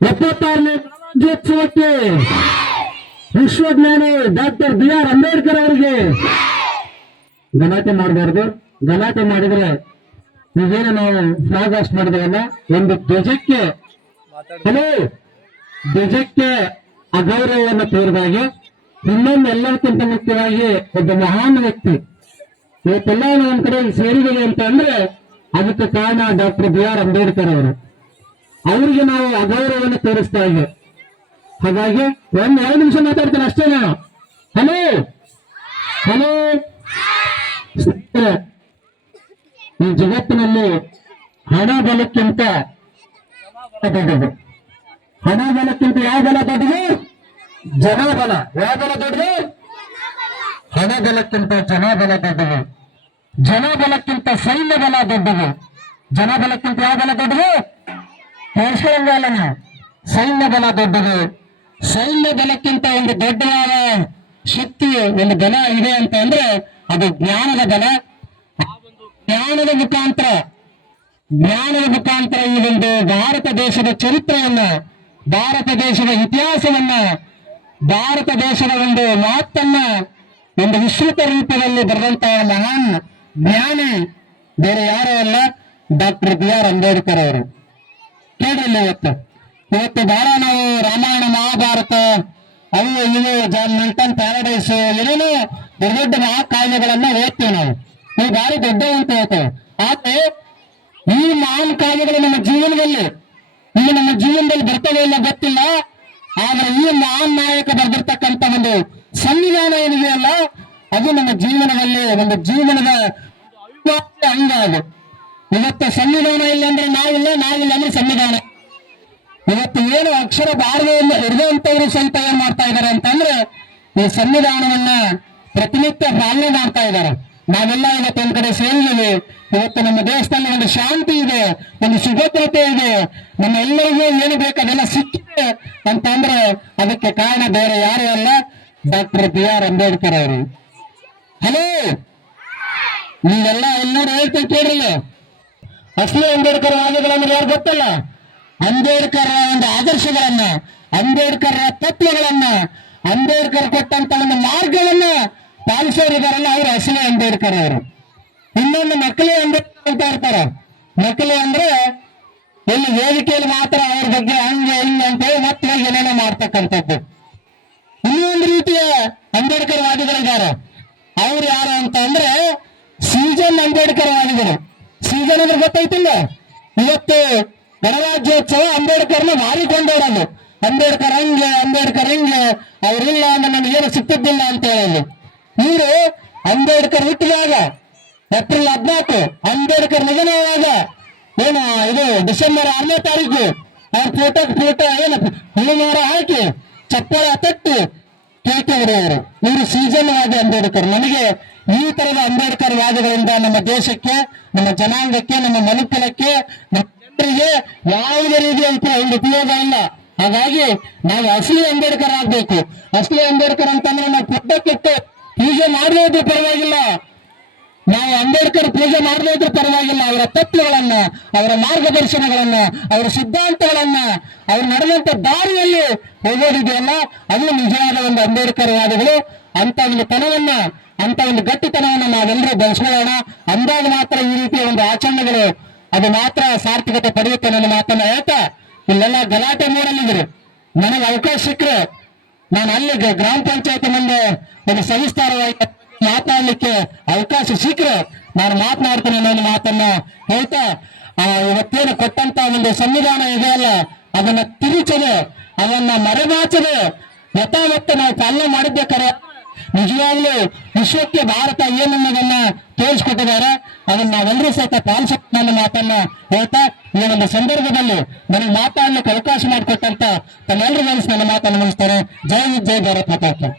76ನೇ ಗಣರಾಜ್ಯೋತ್ಸವಕ್ಕೆ ವಿಶ್ವಜ್ಞಾನಿ doctor BR Ambedkar ಅವರಿಗೆ ಗಲಾಟೆ ಮಾಡಬಾರ್ದು. ಗಲಾಟೆ ಮಾಡಿದ್ರೆ ಈಗೇನು ನಾವು ಫ್ಲಾಗ್ ಹಾಸ್ಟ್ ಮಾಡಿದವಲ್ಲ, ಒಂದು ಧ್ವಜಕ್ಕೆ ಧ್ವಜಕ್ಕೆ ಅಗೌರವವನ್ನು ತೋರಿದಾಗೆ ಇನ್ನೊಂದು ಎಲ್ಲಕ್ಕಿಂತ ಮುಖ್ಯವಾಗಿ ಒಬ್ಬ ಮಹಾನ್ ವ್ಯಕ್ತಿ ಇವತ್ತೆಲ್ಲ ಒಂದ್ ಕಡೆ ಸೇರಿದೆ ಅಂತ ಅಂದ್ರೆ ಅದಕ್ಕೆ ಕಾರಣ ಡಾಕ್ಟರ್ BR ಅಂಬೇಡ್ಕರ್ ಅವರು. ಅವರಿಗೆ ನಾವು ಅಗೌರವವನ್ನು ತೋರಿಸ್ತಾ ಇದ್ದೇವೆ. ಹಾಗಾಗಿ 2 ನಿಮಿಷ ಮಾತಾಡ್ತೇನೆ ಅಷ್ಟೇ ನಾನು. ಹಲೋ ಹಲೋ, ಈ ಜಗತ್ತಿನಲ್ಲಿ ಹಣ ಬಲಕ್ಕಿಂತ ದೊಡ್ಡದು. ಹಣ ಬಲಕ್ಕಿಂತ ಯಾವ ಬಲ ದೊಡ್ಡದು? ಜನಬಲ. ಯಾವ ಬಲ ದೊಡ್ಡದು? ಹಣ ಬಲಕ್ಕಿಂತ ಜನಬಲ ದೊಡ್ಡದು. ಜನಬಲಕ್ಕಿಂತ ಸೈನ್ಯ ಬಲ ದೊಡ್ಡದು. ಜನಬಲಕ್ಕಿಂತ ಯಾವ ಬಲ ದೊಡ್ಡದು? ಹೇಳ್ಕೊಳ್ಳಲ್ಲ ನಾವು. ಸೈನ್ಯ ಬಲ ದೊಡ್ಡದು. ಸೈನ್ಯ ಬಲಕ್ಕಿಂತ ಒಂದು ದೊಡ್ಡವಾದ ಶಕ್ತಿ, ಒಂದು ಬಲ ಇದೆ ಅಂತ ಅಂದ್ರೆ ಅದು ಜ್ಞಾನದ ಬಲ. ಜ್ಞಾನದ ಮುಖಾಂತರ ಈ ಒಂದು ಭಾರತ ದೇಶದ ಚರಿತ್ರೆಯನ್ನ, ಭಾರತ ದೇಶದ ಇತಿಹಾಸವನ್ನ, ಭಾರತ ದೇಶದ ಒಂದು ಮಾತನ್ನ ಒಂದು ವಿಸ್ತೃತ ರೂಪದಲ್ಲಿ ಬರೆದಂತಹ ಮಹಾನ್ ಜ್ಞಾನಿ ಬೇರೆ ಯಾರೂ ಅಲ್ಲ, ಡಾಕ್ಟರ್ BR ಅಂಬೇಡ್ಕರ್ ಅವರು. ಕೇಳಿಲ್ಲ ಇವತ್ತು ಬಹಳ ನಾವು ರಾಮಾಯಣ ಮಹಾಭಾರತ ಅವು ಇವು ಮಿಲ್ಟನ್ ಪ್ಯಾರಡೈಸ್ ಏನೇನೋ ದೊಡ್ಡ ದೊಡ್ಡ ಮಹಾಕಾವ್ಯಗಳನ್ನ ಓದ್ತೀವಿ ನಾವು. ಇವು ಭಾರಿ ದೊಡ್ಡ ಅಂತ ಹೇಳ್ತೇವೆ. ಆದ್ರೆ ಈ ಮಹಾನ್ ಕಾವ್ಯಗಳು ನಮ್ಮ ಜೀವನದಲ್ಲಿ ಬರ್ತವೆ ಇಲ್ಲ ಗೊತ್ತಿಲ್ಲ. ಆದ್ರೆ ಈ ಮಹಾನ್ ನಾಯಕ ಬರೆದಿರ್ತಕ್ಕಂಥ ಒಂದು ಸಂವಿಧಾನ ಏನಿದೆಯಲ್ಲ, ಅದು ನಮ್ಮ ಜೀವನದಲ್ಲಿ ಒಂದು ಜೀವನದ ಅವಿಭಾಜ್ಯ ಅಂಗ. ಅದು ಇವತ್ತು ಸಂವಿಧಾನ ಇಲ್ಲ ಅಂದ್ರೆ ನಾವಿಲ್ಲ ಅಂದ್ರೆ ಸಂವಿಧಾನ. ಇವತ್ತು ಏನು ಅಕ್ಷರ ಬಾರದೆಯಿಂದ ಹಿಡಿದಂತವರು ಸ್ವಲ್ಪ ಏನ್ ಮಾಡ್ತಾ ಇದ್ದಾರೆ ಅಂತಂದ್ರೆ ಈ ಸಂವಿಧಾನವನ್ನ ಪ್ರತಿನಿತ್ಯ ಪಾಲನೆ ಮಾಡ್ತಾ ಇದ್ದಾರೆ. ನಾವೆಲ್ಲ ಇವತ್ತು ಒಂದ್ ಕಡೆ ಸೇರಿದ್ದೀವಿ. ಇವತ್ತು ನಮ್ಮ ದೇಶದಲ್ಲಿ ಒಂದು ಶಾಂತಿ ಇದೆ, ಒಂದು ಸುಭದ್ರತೆ ಇದೆ, ನಮ್ಮ ಎಲ್ಲರಿಗೂ ಏನು ಬೇಕು ಅದೆಲ್ಲ ಸಿಕ್ಕಿದೆ ಅಂತಂದ್ರೆ ಅದಕ್ಕೆ ಕಾರಣ ಬೇರೆ ಯಾರು ಅಲ್ಲ, ಡಾಕ್ಟರ್ BR ಅಂಬೇಡ್ಕರ್ ಅವರು. ಹಲೋ, ನೀವೆಲ್ಲ ಎಲ್ಲರೂ ಹೇಳ್ತೀನಿ ಕೇಳಿ. ಅಸಲಿ ಅಂಬೇಡ್ಕರ್ ವಾದಿಗಳನ್ನ ಯಾರು ಗೊತ್ತಲ್ಲ. ಅಂಬೇಡ್ಕರ್ ಒಂದು ಆದರ್ಶಗಳನ್ನ, ಅಂಬೇಡ್ಕರ್ ತತ್ವಗಳನ್ನ, ಅಂಬೇಡ್ಕರ್ ಕೊಟ್ಟಂತ ಒಂದು ಮಾರ್ಗವನ್ನ ಪಾಲಿಸೋರಿದಾರಲ್ಲ, ಅವರು ಅಸಲಿ ಅಂಬೇಡ್ಕರ್ ಅವರು. ಇನ್ನೊಂದು ನಕಲಿ ಅಂಬೇಡ್ಕರ್ ಅಂತ ಇರ್ತಾರ. ನಕಲಿ ಅಂದ್ರೆ ಇಲ್ಲಿ ವೇದಿಕೆಯಲ್ಲಿ ಮಾತ್ರ ಅವ್ರ ಬಗ್ಗೆ ಹಂಗೆ ಹಿಂಗೆ ಅಂತ ಹೇಳಿ ಮತ್ತೆ ಏನೇನೋ ಮಾಡ್ತಕ್ಕಂಥದ್ದು. ಇನ್ನೊಂದು ರೀತಿಯ ಅಂಬೇಡ್ಕರ್ ವಾದಿಗಳಿದ್ದಾರೆ. ಅವ್ರು ಯಾರು ಅಂತ ಅಂದ್ರೆ ಸೀಜನ್ ಅಂಬೇಡ್ಕರ್ ವಾದಿಗಳು. ಸೀಜನ್ ಅಂದ್ರೆ ಗೊತ್ತೈತಿಲ್ಲ. ಇವತ್ತು ಗಣರಾಜ್ಯೋತ್ಸವ ಅಂಬೇಡ್ಕರ್ನ ಭಾರಿ ಕೊಂಡೋಡೋದು. ಅಂಬೇಡ್ಕರ್ ಹಿಂಗೆ ಅವ್ರಿಲ್ಲ ಅಂದ್ರೆ ನನಗೇನು ಸಿಕ್ತಿದ್ದಿಲ್ಲ ಅಂತ ಹೇಳೋದು. ಇವರು ಅಂಬೇಡ್ಕರ್ ಹುಟ್ಟಿದಾಗ ಏಪ್ರಿಲ್ 14, ಅಂಬೇಡ್ಕರ್ ನಿಧನವಾದಾಗ ಏನು ಇದು ಡಿಸೆಂಬರ್ 6ನೇ ತಾರೀಕು ಅವ್ರ ಫೋಟೋ ಏನು ಹುಳುಮಾರ ಹಾಕಿ ಚಪ್ಪಳ ತಟ್ಟಿ ಕೇಕೆ ಹೊಡೆಯವರು. ಇವರು ಸೀಸನ್ ವಾದಿ ಅಂಬೇಡ್ಕರ್. ನನಗೆ ಈ ತರದ ಅಂಬೇಡ್ಕರ್ ವಾದಿಗಳಿಂದ ನಮ್ಮ ದೇಶಕ್ಕೆ, ನಮ್ಮ ಜನಾಂಗಕ್ಕೆ, ನಮ್ಮ ಮನುಕುಲಕ್ಕೆ, ನಮ್ಮ ಜನರಿಗೆ ಯಾವುದೇ ರೀತಿಯಂತ ಒಂದು ಉಪಯೋಗ ಇಲ್ಲ. ಹಾಗಾಗಿ ನಾವು ಅಸಲಿ ಅಂಬೇಡ್ಕರ್ ಆಗ್ಬೇಕು. ಅಸಲಿ ಅಂಬೇಡ್ಕರ್ ಅಂತಂದ್ರೆ ನಾವು ಪುಟ್ಟಕ್ಕಿಟ್ಟು ಪೂಜೆ ಮಾಡದೇ ಇದ್ರೂ ಪರವಾಗಿಲ್ಲ, ನಾವು ಅಂಬೇಡ್ಕರ್ ಪೂಜೆ ಮಾಡದೇ ಇದ್ರೂ ಪರವಾಗಿಲ್ಲ. ಅವರ ತತ್ವಗಳನ್ನ, ಅವರ ಮಾರ್ಗದರ್ಶನಗಳನ್ನ, ಅವರ ಸಿದ್ಧಾಂತಗಳನ್ನ, ಅವ್ರು ನಡೆದಂತ ದಾರಿಯಲ್ಲಿ ಹೋಗೋದಿದೆಯಲ್ಲ, ಅದು ನಿಜವಾದ ಒಂದು ಅಂಬೇಡ್ಕರ್ ವಾದಿಗಳು. ಅಂತ ಒಂದು ತನವನ್ನ, ಅಂತ ಒಂದು ಗಟ್ಟಿತನವನ್ನ ನಾವೆಲ್ಲರೂ ಬೆಳೆಸ್ಕೊಳ್ಳೋಣ. ಅಂದಾಗ ಮಾತ್ರ ಈ ರೀತಿಯ ಒಂದು ಆಚರಣೆಗಳು ಅದು ಮಾತ್ರ ಸಾರ್ಥಕತೆ ಪಡೆಯುತ್ತೆ. ನನ್ನ ಮಾತನ್ನ ಹೇಳ್ತಾ ಇಲ್ಲೆಲ್ಲ ಗಲಾಟೆ ಮೂಡಲಿದ್ರು. ನನಗೆ ಅವಕಾಶ ಸಿಕ್ಕರೆ ನಾನು ಅಲ್ಲಿ ಗ್ರಾಮ ಪಂಚಾಯತ್ ಮುಂದೆ ಒಂದು ಸವಿಸ್ತಾರವಾಗಿ ಮಾತನಾಡಲಿಕ್ಕೆ ಅವಕಾಶ ಸಿಕ್ಕರೆ ನಾನು ಮಾತನಾಡ್ತೇನೆ. ನನ್ನ ಮಾತನ್ನ ಹೇಳ್ತಾ ಇವತ್ತೇನು ಕೊಟ್ಟಂತ ಒಂದು ಸಂವಿಧಾನ ಇದೆಯಲ್ಲ, ಅದನ್ನ ತಿರುಚದೆ, ಅದನ್ನ ಮರೆಮಾಚದೆ ಯಥಾವತ್ತ ನಾವು ಪಾಲನೆ ಮಾಡಿದ್ದೇಕರೆ ನಿಜವಾಗ್ಲೂ ವಿಶ್ವಕ್ಕೆ ಭಾರತ ಏನನ್ನೋದನ್ನ ತೋರಿಸ್ಕೊಟ್ಟಿದ್ದಾರೆ. ಅದನ್ನ ನಾವೆಲ್ಲರೂ ಸಹಿತ ಪಾಲಿಸ ನನ್ನ ಮಾತನ್ನ ಹೇಳ್ತಾ ಈ ಒಂದು ಸಂದರ್ಭದಲ್ಲಿ ನನಗೆ ಮಾತಾಡಲಿಕ್ಕೆ ಅವಕಾಶ ಮಾಡಿಕೊಟ್ಟಂತ ತಮ್ಮೆಲ್ಲರಿಗೂ ನನ್ನ ಮಾತನ್ನು ಮುಗಿಸ್ತಾರೆ. ಜೈ ಭಾರತ್ ಮಾತಾಡ್ತಾರೆ.